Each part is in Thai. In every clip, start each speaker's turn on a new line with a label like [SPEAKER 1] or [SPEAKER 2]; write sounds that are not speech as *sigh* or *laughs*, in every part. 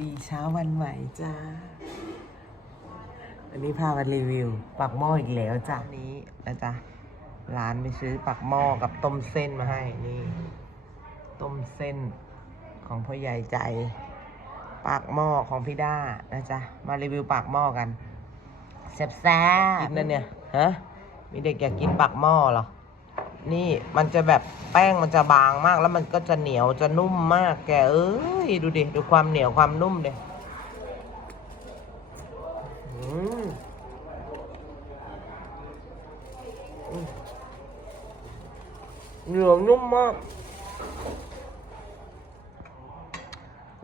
[SPEAKER 1] ดีเช้าวันใหม่จ้า อันนี้พามารีวิวปักหม้ออีกแล้วจ้ะนี้นะจ๊ะร้านไปซื้อปักหม้อกับต้มเส้นมาให้นี่ ต้มเส้นของพ่อใหญ่ใจปากหม้อของพี่ด้านะจ๊ะมารีวิวปากหม้อกันแซ่บๆกินนั่นเนี่ยฮะมีเด็กอยากกินปากหม้อเหรอ นี่มันจะแบบแป้งมันจะบางมาก แล้วมันก็จะเหนียวจะนุ่มมากแกเอ้ยดูดิดูความเหนียวความนุ่มเดยเหนียวนุ่มมาก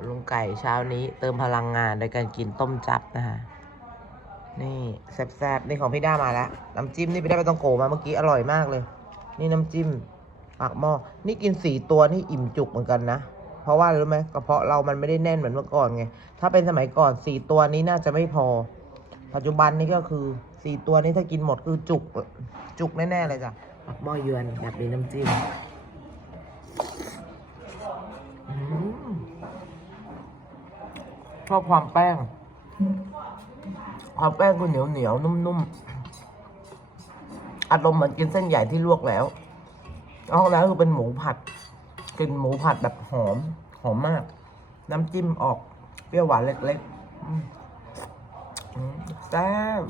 [SPEAKER 1] ลุงไก่เช้านี้เติมพลังงานโดยการกินต้มจับนะฮะ นี่แซ่บๆนี่ของพี่ด้ามาแล้ว น้ำจิ้มนี่พี่ด้าไปต้องโกมาเมื่อกี้อร่อยมากเลย นี่น้ำจิ้มปากหม้อ นี่กินสี่ตัวนี่อิ่มจุกเหมือนกันนะ เพราะว่ารู้ไหมกระเพาะเรามันไม่ได้แน่นเหมือนเมื่อก่อนไง ถ้าเป็นสมัยก่อนสี่ตัวนี้น่าจะไม่พอ ปัจจุบันนี่ก็คือสี่ตัวนี้ถ้ากินหมดคือจุก จุกแน่ๆเลยจ้ะปากหม้อเยวนแบบนี้น้ำจิ้มชอบความแป้ง ความแป้งก็เหนียวเหนียวนุ่มๆ อารมณ์เหมือนกินเส้นใหญ่ที่ลวกแล้วเอาแล้วคือเป็นหมูผัดกินหมูผัดแบบหอม หอมมาก น้ำจิ้มออกเปรี้ยวหวานเล็กๆอืมอืมแซ่บ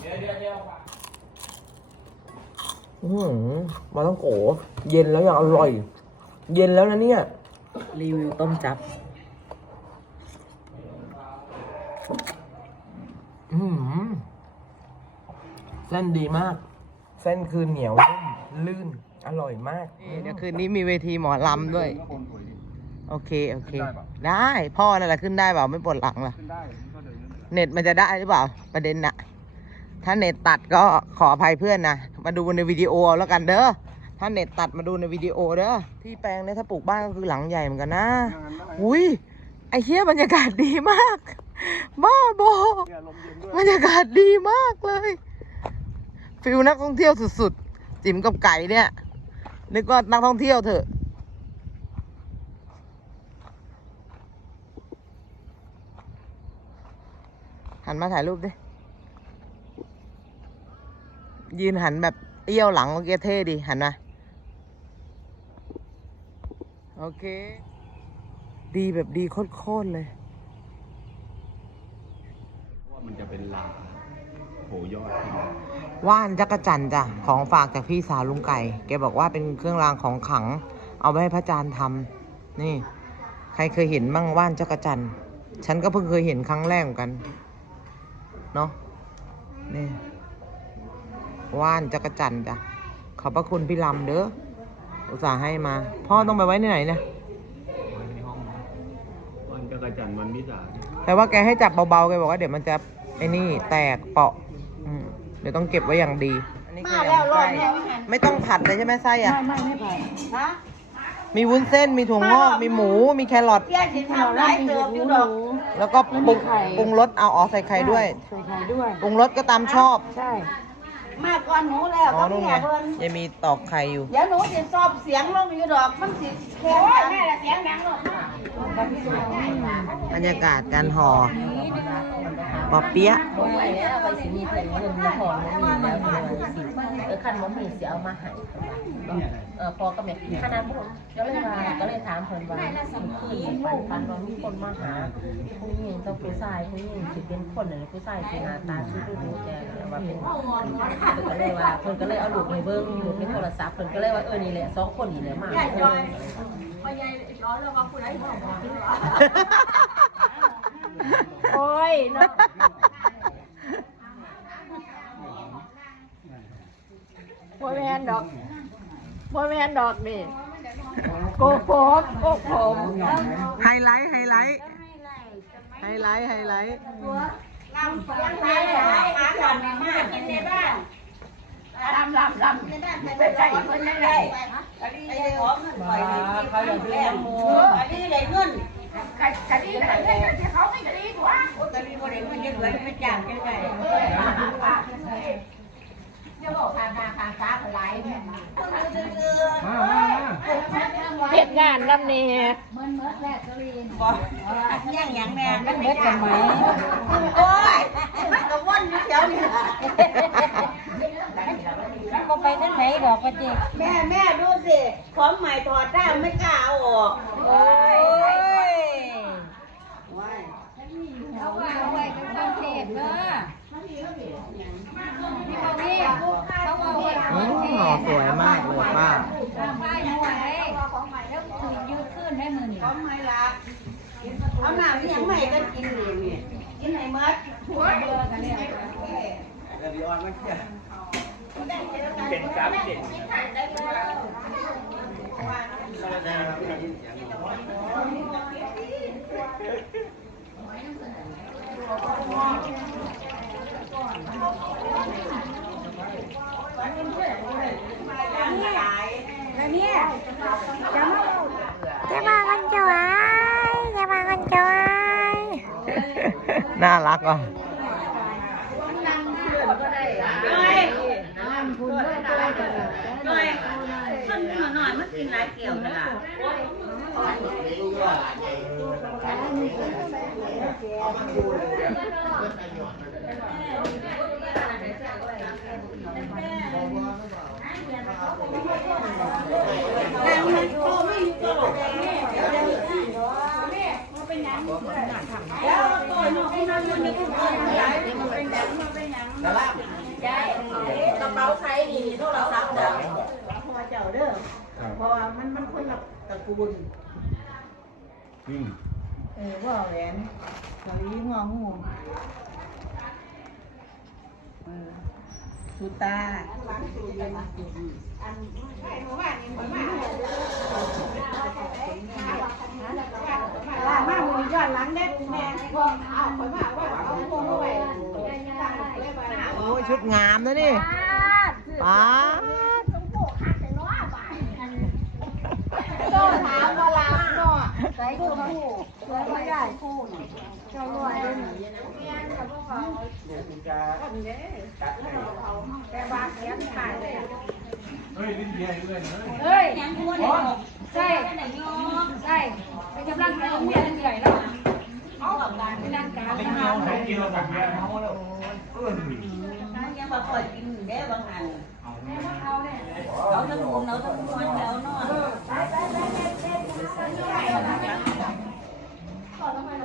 [SPEAKER 1] อืมมาต้องโกเย็นแล้วยังอร่อย เย็นแล้วนะเนี่ย รีวิวต้มจับ อืมเส้นดีมาก เส้นคือเหนียวนุ่มลื่นอร่อยมากเดี๋ยวคืนนี้มีเวทีหมอลำด้วย โอเค โอเค ได้ พ่อนั่นแหละขึ้นได้เปล่าไม่ปวดหลังเหรอ
[SPEAKER 2] ขึ้นได้ก็เดินขึ้นไป
[SPEAKER 1] เน็ตมันจะได้หรือเปล่า ประเด็นน่ะ ถ้าเน็ตตัดก็ขออภัยเพื่อนนะ มาดูในวิดีโอเอาแล้วกันเด้อ ถ้าเน็ตตัดมาดูในวิดีโอเด้อ ที่แปลงเนี่ยถ้าปลูกบ้านก็คือหลังใหญ่เหมือนกันนะ
[SPEAKER 2] งานอะไร
[SPEAKER 1] อุ้ย ไอ้เหี้ยบรรยากาศดีมาก บ้าบอ
[SPEAKER 2] เนี่ยลมเย็นด้วย
[SPEAKER 1] บรรยากาศดีมากเลย ฟิลนักท่องเที่ยวสุดๆ จิ๋มกับไก่เนี่ย นึกว่านักท่องเที่ยวเถอะหันมาถ่ายรูปดิ ยืนหันแบบเอี้ยวหลังเมื่อกี้เท่ดี หันมา โอเค ดีแบบดีโคตรๆเลย
[SPEAKER 2] ว่ามันจะเป็นลา โหยอด
[SPEAKER 1] ว่านจักรจันทร์จ้ะของฝากจากพี่สาวลุงไก่ แกบอกว่าเป็นเครื่องรางของขลัง เอาไว้ให้พระอาจารย์ทำนี่ ใครเคยเห็นมั่งว่านจักรจันทร์ฉันก็เพิ่งเคยเห็นครั้งแรกเหมือนกันเนาะนี่ว่านจักรจันทร์จ้ะขอบพระคุณพี่ลำเด้ออุตส่าห์ให้มา พ่อต้องไปไว้ที่ไหนเนี่ย
[SPEAKER 2] ไว้ในห้องวันจักรจันทร์วันวิสาข
[SPEAKER 1] แต่ว่าแกให้จับเบาๆแกบอกว่าเดี๋ยวมันจะไอ้นี่แตกเปาะอืม เดี๋ยวต้องเก็บไว้อย่างดี อันนี้คืออย่างไส้ไม่ต้องผัดเลยใช่ไหมไส้อะ
[SPEAKER 3] ไม่ไม่ไม่ผ่าน
[SPEAKER 1] มีวุ้นเส้นมีถั่วงอกมีหมูมีแครอท
[SPEAKER 3] เพี้ยนสิทำไรเติมอยู่ดอก
[SPEAKER 1] แล้วก็ปรุงปรุงรสเอาอ๋อใส่ไข่ด้วย
[SPEAKER 3] ใส่ไข่ด้วย
[SPEAKER 1] ปรุงรสก็ตามชอบ
[SPEAKER 3] ใช่
[SPEAKER 4] มาก่อนหนูแล้ว
[SPEAKER 1] อ๋อ
[SPEAKER 4] ก็
[SPEAKER 1] นู่น
[SPEAKER 4] เมี
[SPEAKER 1] ไง
[SPEAKER 4] ยเพิ่น
[SPEAKER 1] ยังมีตอกไข่อยู่
[SPEAKER 4] เดี๋ยวหนูสิสอบเสียงลงอยู่ดอกมันสิแค่แม่ละเสียงดังลง
[SPEAKER 1] บรรยากาศการห่อ ปอเปี๊ยะ
[SPEAKER 5] บ่ไหวแล้วไปสิมีเพิ่นเงินมีทองบ่มีแล้วเดี๋ยวสิเออคันบ่มีสิเอามาให้เออพอกับแม่ขนาดบ่ก็เลยว่าก็เลยถามเพิ่นว่าสิคือปันปันว่ามีคนมาหาผู้หญิงต้องผู้ชายผู้หญิงสิเป็นคนหรือผู้ชายสิหน้าตาชื่อดูแกว่าเป็นเพิ่นก็เลยว่าเพิ่นก็เลยเอาลูกไปเบิ่งลูกในโทรศัพท์เพิ่นก็เลยว่าเออนี่แหละสองคนนี่แหละมา
[SPEAKER 3] โอ้ ยเนาะบัวแมนดอกบัวแมนดอกนี่โกโก้โกผม
[SPEAKER 1] ไฮไลท์ไฮไลท์ไฮไลท์ไฮไลท์
[SPEAKER 4] ลำเสียงไทยหาก่อนมากินในบ้าน
[SPEAKER 3] ลำลำลำ
[SPEAKER 4] ในบ้านไปใส่เพิ่นได้ได้อันนี้ได้ของเงินปล่อยให้กินเขาอยู่แล้วอันนี้ได้เงิน
[SPEAKER 3] กะกะดีกะดีกะดีเขาไม่กะดีกว่า
[SPEAKER 4] โอ้ตอนนี้บ่ได้เงินเยอะเลยไม่จ้างจังได๋
[SPEAKER 3] จะบอกทางทางทางซ้ายคนไรเนี่ย
[SPEAKER 2] มามามา
[SPEAKER 3] เฮ็ดงานนำนี่
[SPEAKER 4] บอกยังยังแม่มัน
[SPEAKER 3] เฮ็ดสมัย
[SPEAKER 4] โอ้ยมันก็วนอยู่แถวนี้ล่ะ
[SPEAKER 3] มันไปทางไหนดอกป้าเจ๊
[SPEAKER 4] แม่แม่ดูสิ ของใหม่ถอดได้ไม่กล้าเอาออก
[SPEAKER 3] โอ้ย
[SPEAKER 4] ว้าย
[SPEAKER 3] เอาว่าเอาไว้เป็นความเทศเด้อพี่บ่มีเขาเอาไว้
[SPEAKER 1] อืมหน่อสวยมากเลยป้า
[SPEAKER 3] ป้ายหัวเด้ของใหม่แล้วถูกยืดขึ้นได้มื้อนี้
[SPEAKER 4] ของใหม่ละ เอาน้ำนี่ยังไม่กันกินเลยนี่กินไหนมัด
[SPEAKER 3] หัวเบื่อกันแล้ว
[SPEAKER 2] เป็นสามเจ็ด
[SPEAKER 6] จะมากันจวยจะมากันจ nha ba con trai *laughs* na lạc rồi Thank you. วย
[SPEAKER 1] น่ารักอะ
[SPEAKER 4] น้อยน้อยขึ้นมาหน่อยมันกินหลายเกี่ยวกันล่ะ
[SPEAKER 5] กระเป๋าใครนี่โทรศัพท์เด้อ
[SPEAKER 4] พอเจ้าเด้อเพราะว่ามันมันคนละตระกูล
[SPEAKER 2] อืม
[SPEAKER 4] เออว่าแหวนสลีหัวหูเออ สุตา
[SPEAKER 3] ว่ามามื้อนี้ย้อนหลังเด้แม่พอเอาข่อยมาว่าเอาพวงเอาไว้
[SPEAKER 1] โอ้ยชุดงามนะนี่ป้า
[SPEAKER 3] โตถามว่าลาเนาะใส่คู่คู่สวยบ่ได้คู่นี่เจ้ารวยเด้อนี่แม่นกับพวกเขา แต่ว่าเสียงขายเลย
[SPEAKER 2] เฮ้ยลิ้นเบียร์อยู่เลยเฮ้ย
[SPEAKER 3] เฮ้ยใช่ใช่ไปกำลังไปโรงเรียนเหนื่อยแล้วเอากับการไปนั่งกลาง
[SPEAKER 2] ลิ้นเบียร์ไหนกินเราแบบเบียร์เขาแล้วเออ
[SPEAKER 4] ยังมาคอยกินเด้บางอัน
[SPEAKER 3] เอาเนี่ย
[SPEAKER 4] เอาทั้งบุญเอาทั้งมวลแล้วเนาะ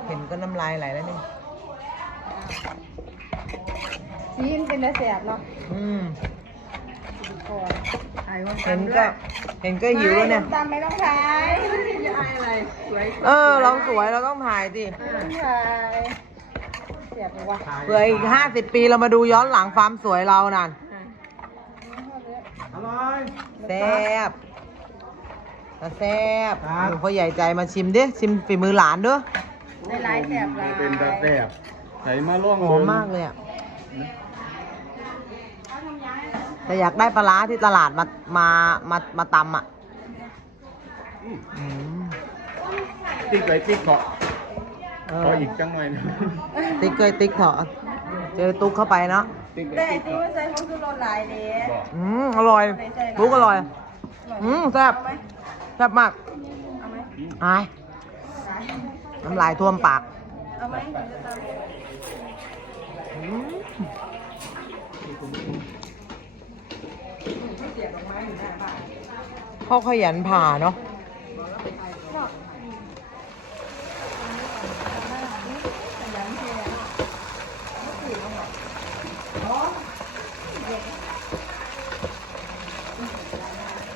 [SPEAKER 1] เห็นก็น้ำลายไหลแล้วนี่
[SPEAKER 3] ซีนเป็นได้แสบเนาะ
[SPEAKER 1] อืม
[SPEAKER 3] ก่อนไอ้วัน
[SPEAKER 1] เห็นก็เห็นก็หิวแล้วเนี่ย
[SPEAKER 3] ตามไม่ต้องถ่ายจะอายอะไร สวย
[SPEAKER 1] เออ เราสวยเราต้องถ่ายสิ
[SPEAKER 3] ถ่ายเสียบเลยวะ
[SPEAKER 1] เผื่ออีกห้าสิบปีเรามาดูย้อนหลังความสวยเรานั่น
[SPEAKER 2] อร่อย
[SPEAKER 1] แซ่บแซ่บหนูพ่อใหญ่ใจมาชิมดิ ชิมฝีมือหลานด้วย
[SPEAKER 3] ในลายแสบลาย
[SPEAKER 2] เป็นแบบแบบใส่มาล่วง
[SPEAKER 1] หอมมากเลยอะ แต่อยากได้ปลาร้าที่ตลาดมา มา มา มาตำอะอืม
[SPEAKER 2] ติ๊กไปติ๊กเกาะ
[SPEAKER 1] เอ
[SPEAKER 2] ขอ
[SPEAKER 1] อ
[SPEAKER 2] อีกจังหน่อยนะ
[SPEAKER 1] ติ๊กเกยติ๊กเถอะเจอตุ๊กเข้าไปเนาะ
[SPEAKER 2] ติ๊กไป
[SPEAKER 3] แต่
[SPEAKER 2] ติ๊ก
[SPEAKER 3] จริง
[SPEAKER 2] เกาะ
[SPEAKER 3] ว่าใส่ผงชูรสหลายเด้
[SPEAKER 2] บอก
[SPEAKER 1] อืมอร่อยตุ๊กอร่อย อืมแซ่บแซ่บมาก
[SPEAKER 3] เอาไหม
[SPEAKER 1] อายน้ำลายท่วมปาก
[SPEAKER 3] เอาไหม
[SPEAKER 1] อืม เขาขยันผ่าเนาะ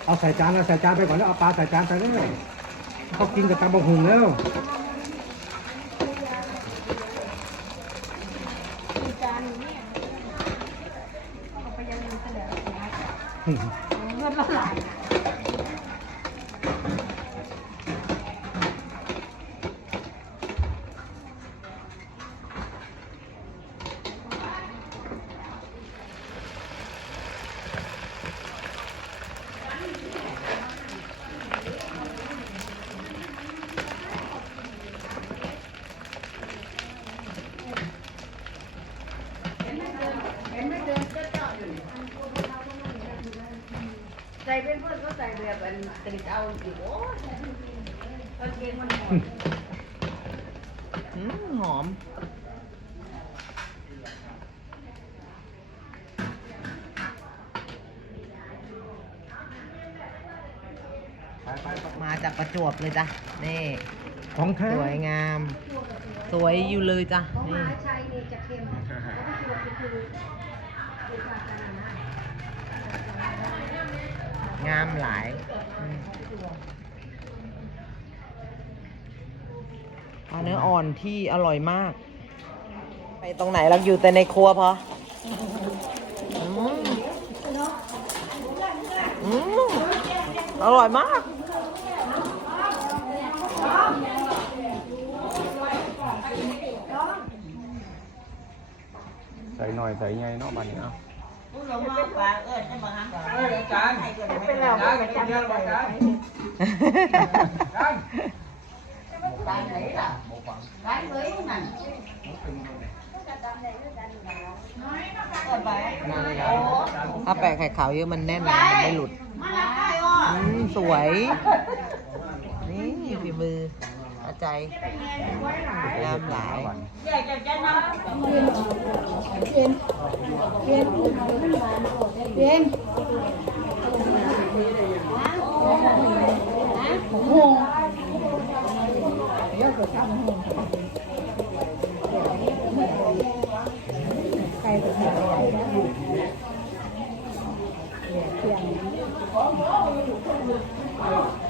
[SPEAKER 7] เอาใส่จานเอาใส่จานไปก่อนแล้วเอาปลาใส่จานไปเลยเขากินกับตำบะหุงแล้ว
[SPEAKER 3] จานนี้เอาไปยังมีเสนอเงินละหลาย ใส่เป็นเพื่อนก็ใส่เดือ
[SPEAKER 4] แบบอันกระดิกเอาอีกโอ้ยคนเก่งมันหมด
[SPEAKER 1] อืมหอม
[SPEAKER 7] ไปไปไป
[SPEAKER 1] มาจากประจวบเลยจ้ะ นี่
[SPEAKER 7] ของแท้
[SPEAKER 1] สวยงาม สวยอยู่เลยจ้ะนี่
[SPEAKER 3] ใช่นี่จะเค็มแล้วก็คือคือ
[SPEAKER 1] งามหลายอืมปลาเนื้ออ่อนที่อร่อยมาก ไปตรงไหนเราอยู่แต่ในครัวพออืมอร่อยมาก
[SPEAKER 2] ใส่หน่อยใส่ไงเนาะบัดนี้เนาะ
[SPEAKER 4] ผู้ลงมาปลาเอิ้นให้มาหา
[SPEAKER 7] เอ้ยอาจารย์
[SPEAKER 4] ให้ก็ได้
[SPEAKER 3] เป็นเราไปจำได้
[SPEAKER 7] อาจารย์
[SPEAKER 4] ปลาไหนล่ะปลาเลยนั่นเอิ้นไปโอ้
[SPEAKER 1] ถ้าแปะไข่ขาวเยอะมันแน่นมันไม่หลุด
[SPEAKER 4] อื
[SPEAKER 1] มสวย นี่ฝีมือ ใจงามหลาย
[SPEAKER 4] ใหญ่จะจะนำ
[SPEAKER 1] เ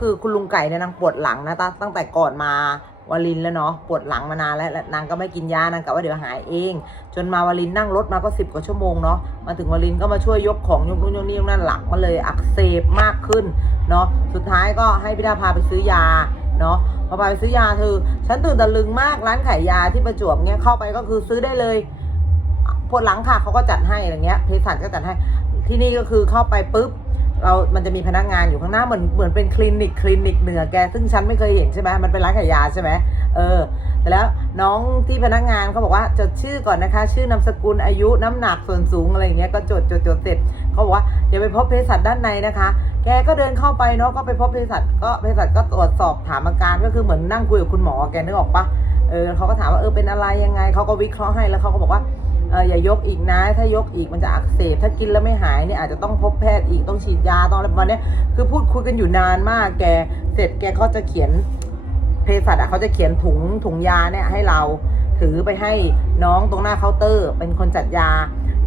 [SPEAKER 1] คือคุณลุงไก่เนี่ยนางปวดหลังนะตั้งตั้งแต่ก่อนมาวาลินแล้วเนาะปวดหลังมานานแล้วนางก็ไม่กินยานางกะว่าเดี๋ยวหายเอง จนมาวาลินนั่งรถมาก็สิบกว่าชั่วโมงเนาะมาถึงวาลินก็มาช่วยยกของยกนู่นยกนี่ยกนั่นหลังมันเลยอักเสบมากขึ้นเนาะสุดท้ายก็ให้พี่ดาพาไปซื้อยาเนาะพอไปซื้อยาเธอฉันตื่นตะลึงมากร้านขายยาที่ประจวบเนี่ยเข้าไปก็คือซื้อได้เลยปวดหลังค่ะเขาก็จัดให้อะไรเงี้ยเภสัชก็จัดให้ที่นี่ก็คือเข้าไปปุ๊บ เรามันจะมีพนักงานอยู่ข้างหน้าเหมือนเหมือนเป็นคลินิกคลินิกเหนือแก ซึ่งฉันไม่เคยเห็นใช่ไหมมันเป็นร้านขายยาใช่ไหมเออแต่แล้วน้องที่พนักงานเขาบอกว่าจดชื่อก่อนนะคะ ชื่อนามสกุลอายุน้ำหนักส่วนสูงอะไรอย่างเงี้ยก็จดจดจดเสร็จเขาบอกว่าเดี๋ยวไปพบเภสัชด้านในนะคะ แกก็เดินเข้าไปเนาะก็ไปพบเภสัชก็เภสัชก็ตรวจสอบถามอาการก็คือเหมือนนั่งคุยกับคุณหมอแกนึกออกปะเออเขาก็ถามว่าเออเป็นอะไรยังไงเขาก็วิเคราะห์ให้แล้วเขาก็บอกว่า เอออย่ายกอีกนะ ถ้ายกอีกมันจะอักเสบ ถ้ากินแล้วไม่หายเนี่ยอาจจะต้องพบแพทย์อีกต้องฉีดยาต้องอะไรประมาณนี้คือพูดคุยกันอยู่นานมากแก เสร็จแกเขาจะเขียนเภสัชอะเขาจะเขียนถุงถุงยาเนี่ยให้เราถือไปให้น้องตรงหน้าเคาน์เตอร์ เป็นคนจัดยา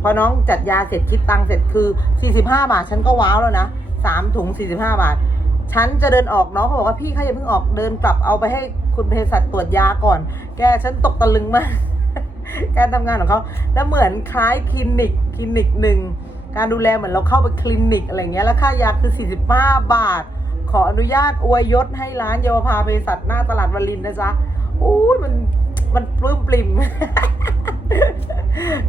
[SPEAKER 1] พอน้องจัดยาเสร็จคิดตังเสร็จคือ 45 บาทฉันก็ว้าวแล้วนะสามถุง 45 บาทฉันจะเดินออกน้องเขาบอกว่าพี่เขาอย่าเพิ่งออกเดินกลับเอาไปให้คุณเภสัชตรวจยาก่อน แกฉันตกตะลึงมาก การทำงานของเขาแล้วเหมือนคล้ายคลินิกคลินิกหนึ่งการดูแลเหมือนเราเข้าไปคลินิกอะไรเงี้ยแล้วค่ายาคือ 45 บาท ขออนุญาตอวยยศให้ร้านเยาวภาเภสัชหน้าตลาดวลินนะจ๊ะอู้มันมันปลื้มปริ่ม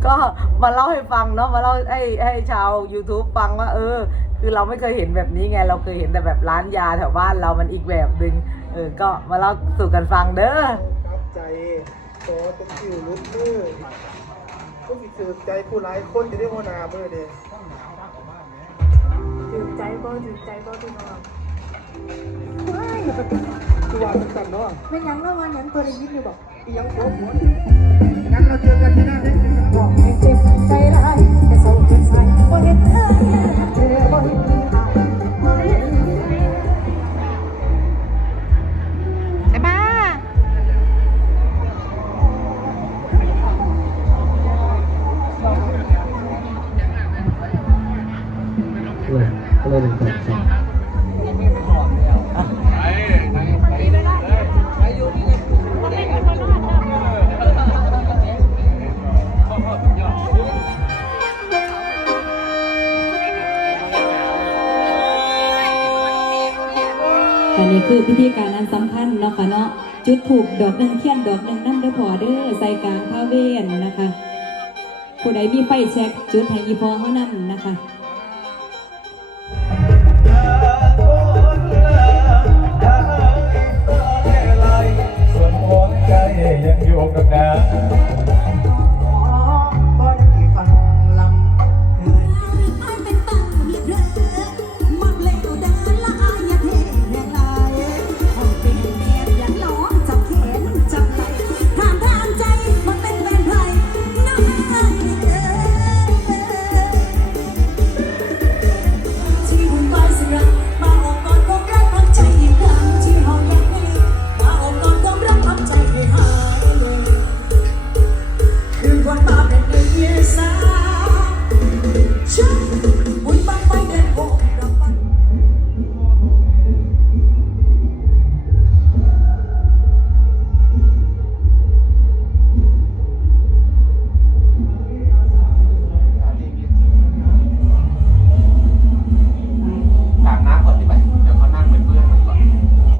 [SPEAKER 1] ก็มาเล่าให้ฟังเนาะมาเล่าให้ให้ชาว YouTube ฟังว่า เออ คือเราไม่เคยเห็นแบบนี้ไง เราเคยเห็นแต่แบบร้านยาแถวบ้านเรามันอีกแบบหนึ่งเออ ก็มาเล่าสู่กันฟังเด้อ
[SPEAKER 8] ครับใจ โตเป็นสิวลุกมือก็สิสืบใจผู้ร้ายคนจะได้หัวหนามือเด้
[SPEAKER 3] จืดใจบ่จืดใจบ่พี่น้อง
[SPEAKER 8] คือว่าเป็นกันเนาะ
[SPEAKER 3] ไม่ยังแล้ววันยังตัวได้ยินอยู่บอก
[SPEAKER 8] อีหยังโคหัวงั้นเราเจอกันที่หน้าเด็กสิครับ
[SPEAKER 3] บอกให้เจ็บใจร้ายแต่เศร้าเกินไปบ่เห็นเธอเธอบ่เห็น
[SPEAKER 7] เลยหนึ่งอัน
[SPEAKER 1] นี้
[SPEAKER 9] คือพิธีการอันสำคัญเนาะค่ะเนาะจุดถูกดอกหนึ่งเทียนดอกหนึ่งน้ำเด้อพอเด้อใส่กลางพระเวนนะคะ ผู้ใดมีไฟแช็กจุดให้อีพอเขานั่นนะคะ